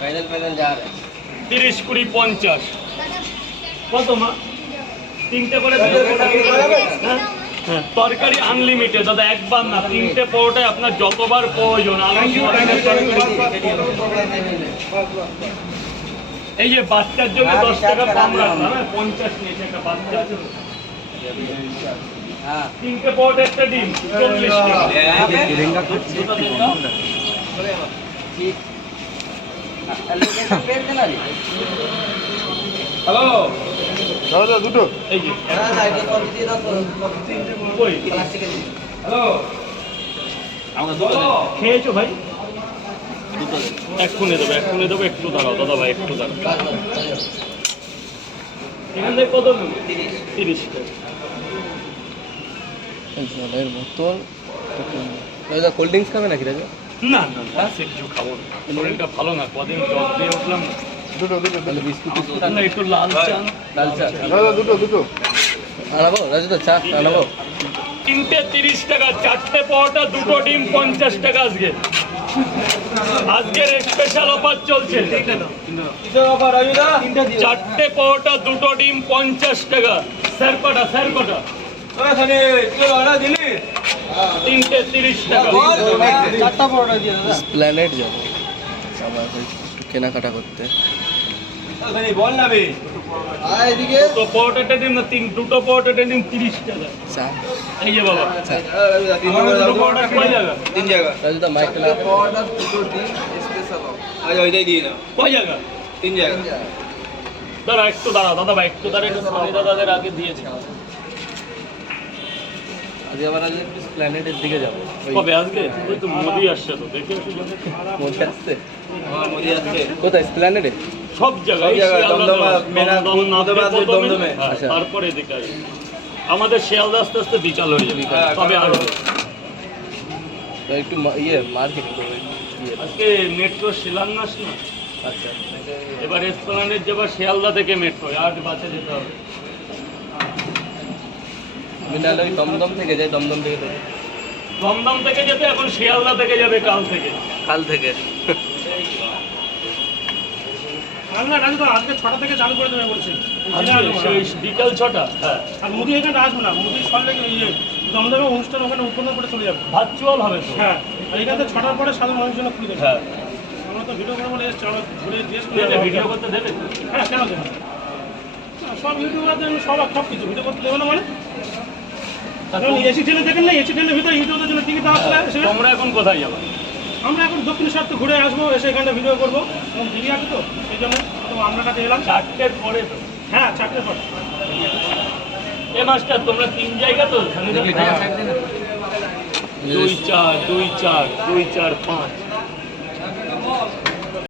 30, 20, 50 কত মা? তিনটে করে হ্যাঁ, তরকারি আনলিমিটেড দাদা, একবার না, তিনটে পরোটায় আপনার যতবার প্রয়োজন। এই যে বাচ্চার জন্য 10 টাকা কম রাখলাম, 50 নিয়েছে একটা বাচ্চা আছে। তিনটে পরোটা একটা ডিম 40 টাকা। হ্যালো দাদা দুটো এই যে হ্যালো খেয়েছো ভাই? এক্ষুনি দেবো, এক্ষুনি দেবো, একটু দাঁড়াও দাদা ভাই, একটু দাঁড়াও। এখান থেকে কত? 30 টাকা। জলের বোতল। দাদা কোল্ড ড্রিঙ্কস খাবে নাকি দাদা? না না না, সে কিছু খাবো না, শরীরটা ভালো না, কদিন জল দিয়ে উঠলাম না। দুটো দুটো তাহলে বিস্কুট না, একটু লাল চা। লাল চা দাদা দুটো দুটো আনাবো রাজু তো চা আনাবো। তিনটে 30 টাকা, চারটে পরোটা, দুটো ডিম 50 টাকা। আজকের স্পেশাল অফার চলছে। চারটে পরোটা, দুটো ডিম 50 টাকা। স্যার কটা? স্যার কটা? তিনটে 30 টাকা। চারটা পরোটা দিয়ে দাদা। প্ল্যানেট যাবো আবার একটু কেনাকাটা করতে। বল না বে, দুটো পরোটা ডিম না, দুটো পরোটা ডিম 30 টাকা। চা এই যে বাবা, দুটো পরোটা কয় জায়গা? 3 জায়গা রাজু দা মাইক লা পরোটা দুটো ডিম স্পেশাল আজ ওইটাই দিয়ে দাও। কয় জায়গা? 3 জায়গা। দাদা একটু দাঁড়াও দাদা ভাই, একটু দাঁড়াও, একটু সোনি দাদাদের আগে দিয়েছে। আজ আবার আজ একটু প্ল্যানেটের দিকে যাবো। কবে আজকে? ওই তো মোদি আসছে, তো দেখে আসি। মোদি আসছে? হ্যাঁ মোদি আসছে। কোথায় প্ল্যানেটে? সব জায়গায়, দমদমে। তারপরে এদিকে আসবে। আমাদের শিয়ালদা আস্তে আস্তে বিকাল হয়ে যাবে, তবে আসবে। একটু ইয়ে মার্কেট করবে। আজকে মেট্রো শিলান্যাস না। আচ্ছা এবার এসপ্লানেড যাবার শিয়ালদা থেকে মেট্রো 8 বাসে যেতে হবে। আমি নাহলে ওই দমদম থেকে যাই, দমদম থেকে যাই। দমদম থেকে যেতে এখন শিয়ালদা থেকে যাবে কাল থেকে। কাল থেকে আজকে 6টা থেকে চালু করে দেবে বলছি। বিকাল 6টা। হ্যাঁ, আর মুদি এখানে আসবো না, মুদি সরলে ইয়ে দমদমে অনুষ্ঠান ওখানে উৎপন্ন করে চলে যাবো। ভার্চুয়াল হবে তো। হ্যাঁ, আর এখান থেকে 6টার পরে সাধারণ মানুষের জন্য খুলে দেবে। হ্যাঁ, আমরা তো ভিডিও করে বলে এসছি, আমরা ঘুরে ড্রেস দেবে, ভিডিও করতে দেবে। হ্যাঁ কেন দেবে না? সব ইউটিউবারদের সব কিছু ভিডিও করতে দেবে না মানে? এসি ট্রেনে দেখেন না, এসি ট্রেনের ভিতরে ইউটিউবের জন্য টিকিট দেওয়া আছে। তোমরা এখন কোথায় যাবে? আমরা এখন দক্ষিণেশ্বর তো ঘুরে আসবো, এসে এখানে ভিডিও করবো এবং দিদি আছে তো সেই জন্য তো আমরা কাছে এলাম। 4টের পরে তো। হ্যাঁ 4টের পরে। এ মাস্টার তোমরা 3 জায়গা তো? 2 4 2 4 2 4 5